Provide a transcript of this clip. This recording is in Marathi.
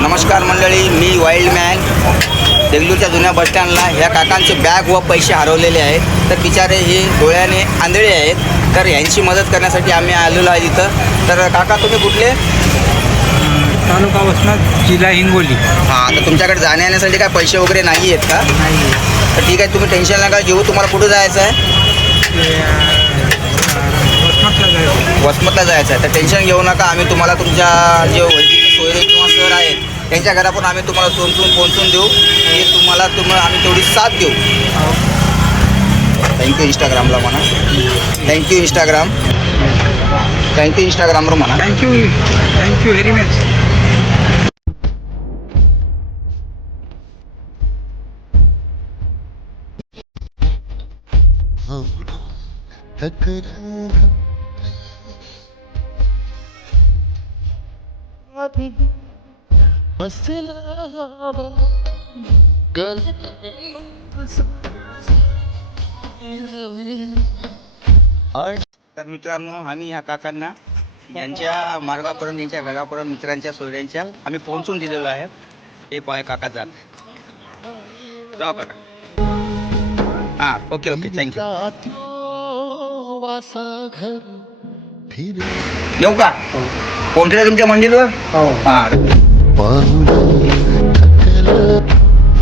नमस्कार मंडळी, मी वाईल्डमॅन. देगलूरच्या जुन्या बसस्टँडला ह्या काकांचे बॅग व पैसे हरवलेले आहेत. तर बिचारे हे डोळ्याने आंधळे आहेत. तर यांची मदत करण्यासाठी आम्ही आलेलो आहे इथं. तर काका तुम्ही कुठले? तालुका वसमत, जिल्हा हिंगोली. हां, तर तुमच्याकडे जाण्या येण्यासाठी काय पैसे वगैरे नाही आहेत का? नाही तर ठीक आहे, तुम्ही टेन्शन नका घेऊ. तुम्हाला कुठं जायचं आहे? वसमतला जायचं. वसमतला जायचं आहे. तर टेन्शन घेऊ नका. आम्ही तुम्हाला तुमच्या जे वैद्यकीय सोयरे किंवा सर आहेत त्यांच्या घरातून आम्ही तुम्हाला पोहोचून देऊ. हे तुम्हाला आम्ही तेवढी साथ देऊ. थँक्यू इंस्टाग्रामला म्हणा. थँक्यू इंस्टाग्रामवर म्हणा. Thank you very much. तर मित्रांनो, आम्ही ह्या काकांना यांच्या मार्गापर्यंत, यांच्या घरापर्यंत, मित्रांच्या सोयऱ्यांच्या आम्ही पोहोचून दिलेलो आहे. हे पाय काका जात जाऊ काका. हां, ओके थँक्यू. येऊ का? पोहोचले तुमच्या मंदिरवर? हां.